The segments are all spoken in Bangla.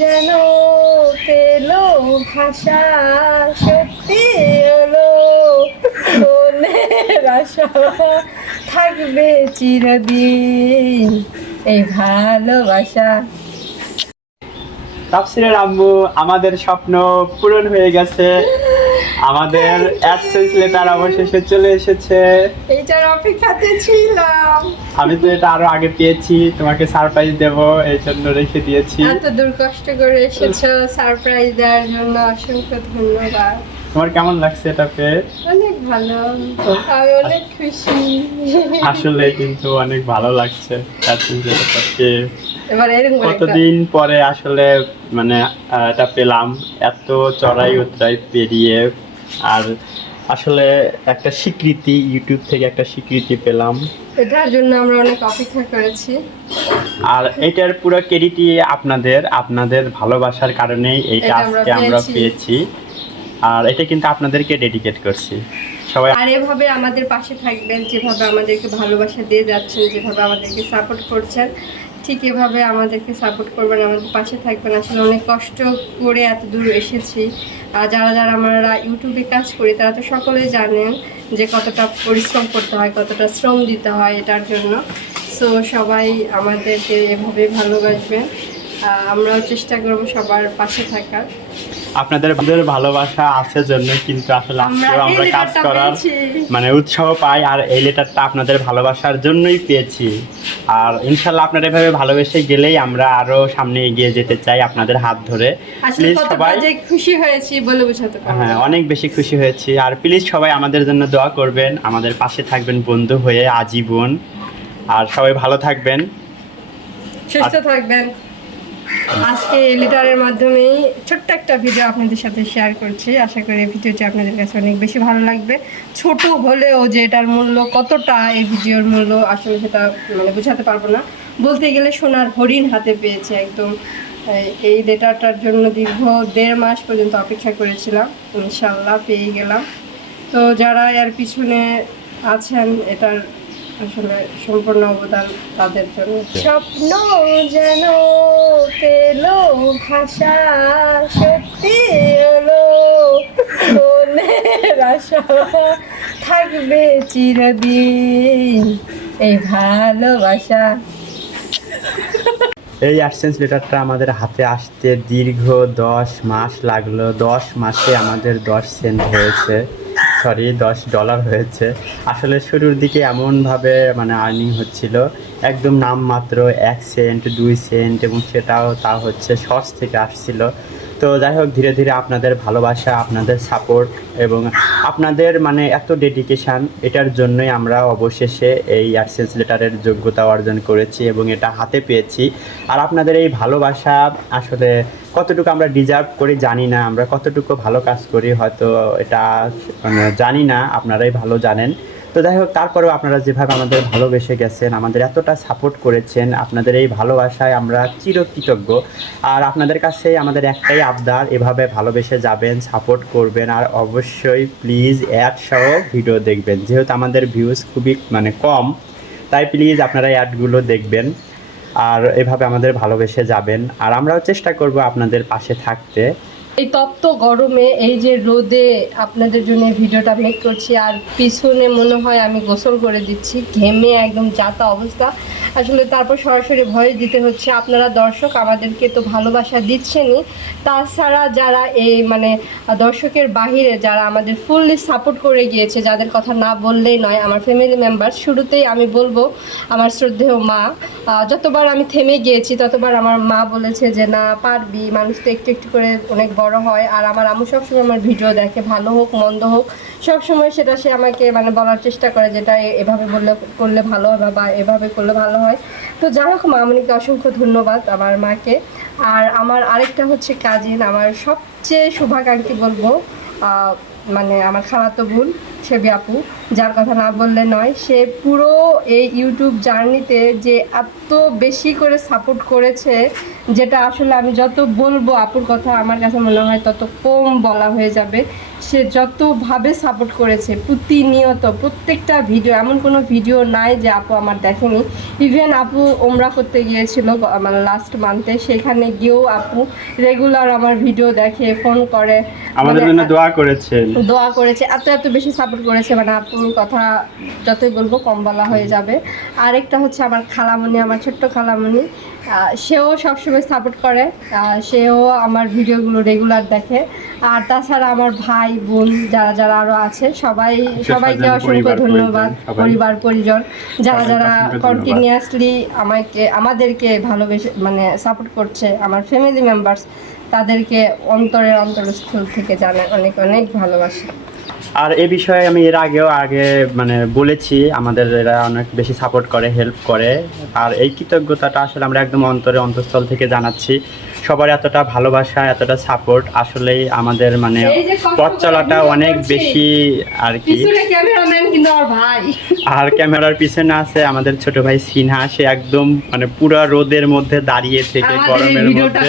যেন পেল ভাষা সত্যি হলো। মনের আশা থাকবে চিরদিন এই ভালোবাসা। তাফসিরের আম্মু, আমাদের স্বপ্ন পূরণ হয়ে গেছে। আমাদের অ্যাডসেন্স লেটার অবশেষে চলে এসেছে। এইটার অপেক্ষাতে ছিলাম। আমি তো এটা আরও আগে পেয়েছি তোমাকে সারপ্রাইজ দেব এই জন্য রেখে দিয়েছি। এত দূর কষ্ট করে এসেছ সারপ্রাইজ দেওয়ার জন্য অসংখ্য ধন্যবাদ। তোমার কেমন লাগছে এটা পেয়ে? অনেক ভালো আমি অনেক খুশি। আসলে কিন্তু অনেক ভালো লাগছে অ্যাডসেন্স লেটারটা পেয়ে। কতদিন পরে আসলে মানে এটা পেলাম এত চড়াই উতরাই পেরিয়ে আর আসলে একটা স্বীকৃতি ইউটিউব থেকে একটা স্বীকৃতি পেলাম। এটার জন্য আমরা অনেক অপেক্ষা করেছি। আর এটার পুরো ক্রেডিটই আপনাদের আপনাদের ভালোবাসার কারণেই এইটা এটা আমরা। পেয়েছি। আর এটা কিন্তু আপনাদেরকে ডেডিকেট করছি। সবাই আর এভাবে আমাদের পাশে থাকবেন যেভাবে আমাদেরকে ভালোবাসা দিয়ে যাচ্ছেন যেভাবে আমাদেরকে সাপোর্ট করছেন ঠিক এভাবে আমাদেরকে সাপোর্ট করবেন আমাদের পাশে থাকবেন। আসলে অনেক কষ্ট করে এত দূর এসেছি। আর যারা যারা আমরা ইউটিউবে কাজ করি, তারা তো সকলেই জানেন যে কতটা পরিশ্রম করতে হয়, কতটা শ্রম দিতে হয় এটার জন্য। সো সবাই আমাদেরকে এভাবে ভালোবাসবেন। আমরাও চেষ্টা করব সবার পাশে থাকার। আপনাদের ভালোবাসা আছে জন্য কিন্তু আসলে আজকেও আমরা কাজ করার মানে উৎসাহ পাই আর এই লেটারটা আপনাদের ভালোবাসার জন্যই পেয়েছি। আর ইনশাল্লাহ আপনারা এভাবে ভালোবেসে গেলেই আমরা আরও সামনে এগিয়ে যেতে চাই আপনাদের হাত ধরে। প্লিজ সবাই যে খুশি হয়েছি বলে বোঝাতে হ্যাঁ অনেক বেশি খুশি হয়েছি। আর প্লিজ সবাই আমাদের জন্য দোয়া করবেন আমাদের পাশে থাকবেন বন্ধু হয়ে আজীবন। আর সবাই ভালো থাকবেন। সুস্থ থাকবেন। আজকে লিটারের মাধ্যমেই ছোট্ট একটা ভিডিও আপনাদের সাথে শেয়ার করছি। আশা করি ভিডিওটি আপনাদের কাছে অনেক বেশি ভালো লাগবে। ছোট হলেও যে এটার মূল্য, কতটা এই ভিডিওর মূল্য, আসলে সেটা মানে বোঝাতে পারব না। বলতে গেলে সোনার হরিণ হাতে পেয়েছে একদম। এই- এই লেটারটার জন্য দীর্ঘ দেড় মাস পর্যন্ত অপেক্ষা করেছিলাম। ইনশাল্লাহ পেয়ে গেলাম। তো যারা এর পিছনে আছেন, এটার আসলে সম্পূর্ণ অবদান তাদের জন্য। স্বপ্ন যেন পেল ভাষা সত্যি হলো মনের আশা থাকবে চিরদিন এই ভালোবাসা। এই অ্যাডসেন্স লেটারটা আমাদের হাতে আসতে দীর্ঘ দশ মাস লাগল। দশ মাসে আমাদের দশ সেন্ট হয়েছে। সরি, দশ ডলার হয়েছে। আসলে শুরুর দিকে এমনভাবে মানে আর্নিং হচ্ছিল, একদম নামমাত্র এক সেন্ট দুই সেন্ট এবং সেটাও তা হচ্ছে শর্টস থেকে আসছিল। তো যাই হোক, ধীরে ধীরে আপনাদের ভালোবাসা, আপনাদের সাপোর্ট এবং আপনাদের মানে এত ডেডিকেশান এটার জন্যই আমরা অবশেষে এই অ্যাডসেন্স লেটারের যোগ্যতা অর্জন করেছি এবং এটা হাতে পেয়েছি। আর আপনাদের এই ভালোবাসা আসলে কতটুকু আমরা ডিজার্ভ করি জানি না, আমরা কতটুকু ভালো কাজ করি হয়তো এটা মানে জানি না, আপনারাই ভালো জানেন। তো যাই হোক, তারপরেও আপনারা যেভাবে আমাদের ভালোবেসে গেছেন, আমাদের এতটা সাপোর্ট করেছেন, আপনাদের এই ভালোবাসায় আমরা চিরকৃতজ্ঞ। আর আপনাদের কাছে আমাদের একটাই আবদার, এভাবে ভালোবেসে যাবেন সাপোর্ট করবেন, আর অবশ্যই প্লিজ অ্যাড সহ ভিডিও দেখবেন। যেহেতু আমাদের ভিউজ খুবই মানে কম, তাই প্লিজ আপনারা অ্যাডগুলো দেখবেন। আর এভাবে আমাদের ভালোবেসে যাবেন। আর আমরাও চেষ্টা করব আপনাদের পাশে থাকতে। এই তপ্ত গরমে, এই যে রোদে আপনাদের জন্য ভিডিওটা মেক করছি, আর পিছনে মনে হয় আমি গোসল করে দিচ্ছি, ঘেমে একদম যাতা অবস্থা। আসলে তারপর সরাসরি ভয়েস দিতে হচ্ছে। আপনারা দর্শক আমাদেরকে তো ভালোবাসা দিচ্ছেনই। তাছাড়া যারা এই মানে দর্শকের বাহিরে, যারা আমাদের ফুললি সাপোর্ট করে গিয়েছে, যাদের কথা না বললেই নয়, আমার ফ্যামিলি মেম্বার শুরুতেই আমি বলব, আমার শ্রদ্ধেয় মা যতবার আমি থেমে গিয়েছি, ততবার আমার মা বলেছে যে, না, পারবি, মানুষ তো একটু একটু করে অনেক বড় হয়। আর আমার আম্মু সবসময় আমার ভিডিও দেখে, ভালো হোক, মন্দ হোক, সবসময় সেটা সে আমাকে মানে বলার চেষ্টা করে যেটা এভাবে বললে করলে ভালো হবে বা এভাবে করলে ভালো হয়। তো যাই হোক, মা মামনিকে অসংখ্য ধন্যবাদ আমার মাকে। আর আমার আরেকটা হচ্ছে কাজিন আমার সবচেয়ে শুভাকাঙ্ক্ষী বলব মানে আমার খালাতো বোন সে ব্যাপু, যার কথা না বললে নয়, সে পুরো এই ইউটিউব জার্নিতে যে এত বেশি করে সাপোর্ট করেছে যেটা আসলে আমি যত বলব আপুর কথা আমার কাছে মনে হয় তত কম বলা হয়ে যাবে। সে যতভাবে সাপোর্ট করেছে প্রতিনিয়ত প্রত্যেকটা ভিডিও এমন কোনো ভিডিও নাই যে আপু আমার দেখেনি। ইভেন আপু ওমরা করতে গিয়েছিল আমার লাস্ট মান্থে সেখানে গিয়েও আপু রেগুলার আমার ভিডিও দেখে ফোন করে। আমাদের মানে জন্য দোয়া করেছেন। দোয়া করেছে এত এত বেশি সাপোর্ট করেছে মানে আপুর কথা যতই বলব কম বলা হয়ে যাবে। আরেকটা হচ্ছে আমার খালামণি আমার ছোট্ট খালামণি সেও সবসময় সাপোর্ট করে। সেও আমার ভিডিওগুলো রেগুলার দেখে। আর তাছাড়া আমার ভাই বোন যারা যারা আরও আছে সবাই সবাইকে অসংখ্য ধন্যবাদ। পরিবার পরিজন। যারা যারা কন্টিনিউয়াসলি আমাকে আমাদেরকে ভালোবেসে মানে সাপোর্ট করছে আমার ফ্যামিলি মেম্বার্স তাদেরকে অন্তরের অন্তরস্থল থেকে জানাই অনেক অনেক ভালোবাসা। আর এ বিষয়ে আমি এর আগেও আগে মানে বলেছি, আমাদের এরা অনেক বেশি সাপোর্ট করে হেল্প করে। আর এই কৃতজ্ঞতাটা আসলে আমরা একদম অন্তরে, অন্তঃস্থল থেকে জানাচ্ছি। সবার এতটা ভালোবাসা এতটা সাপোর্ট আসলেই আমাদের মানে পথ চলাটা অনেক বেশি আর কি। আর ক্যামেরার পিছনে আছে আমাদের ছোট ভাই সিনহা সে একদম মানে পুরো রোদের মধ্যে দাঁড়িয়ে থেকে গরমের মধ্যে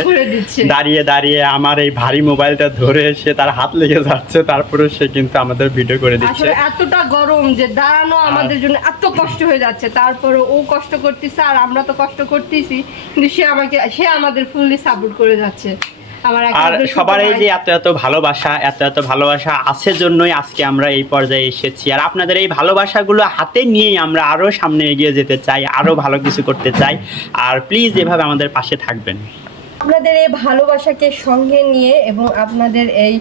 দাঁড়িয়ে দাঁড়িয়ে আমার এই ভারী মোবাইলটা ধরে সে তার হাত লেগে যাচ্ছে তারপরে সে কিন্তু আমাদের ভিডিও করে দিচ্ছে। এতটা গরম যে দাঁড়ানো আমাদের জন্য এত কষ্ট হয়ে যাচ্ছে। তারপরে ও কষ্ট করতেছে আর আমরা তো কষ্ট করতেছি। কিন্তু সে আমাকে সে আমাদের ফুললি সাপোর্ট করে যাচ্ছে। আর সবার এই যে এত এত ভালোবাসা এত এত ভালোবাসা আছে জন্যই আজকে আমরা এই পর্যায়ে এসেছি। আর আপনাদের এই ভালোবাসাগুলো হাতে নিয়েই আমরা আরও সামনে এগিয়ে যেতে চাই আরও ভালো কিছু করতে চাই। আর প্লিজ এভাবে আমাদের পাশে থাকবেন। আপনাদের এই ভালোবাসাকে সঙ্গে নিয়ে এবং আপনাদের এই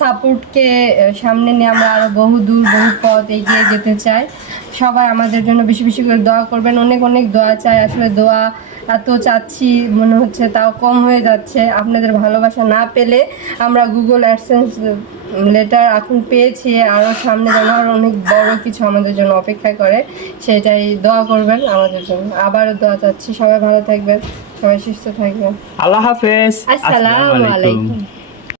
সাপোর্টকে সামনে নিয়ে আমরা আরও বহু দূর বহু পথ এগিয়ে যেতে চাই। সবাই আমাদের জন্য বেশি বেশি করে দোয়া করবেন। অনেক অনেক দোয়া চাই। আসলে দোয়া এত চাচ্ছি মনে হচ্ছে তাও কম হয়ে যাচ্ছে। আপনাদের ভালোবাসা না পেলে আমরা গুগল অ্যাডসেন্স লেটার এখন পেয়েছি আরও সামনে যেন আরও অনেক বড় কিছু আমাদের জন্য অপেক্ষা করে সেটাই দোয়া করবেন আমাদের জন্য। আবারও দোয়া চাচ্ছি। সবাই ভালো থাকবেন সবাই সুস্থ থাকবেন। আল্লাহ হাফেজ। আসসালামু আলাইকুম।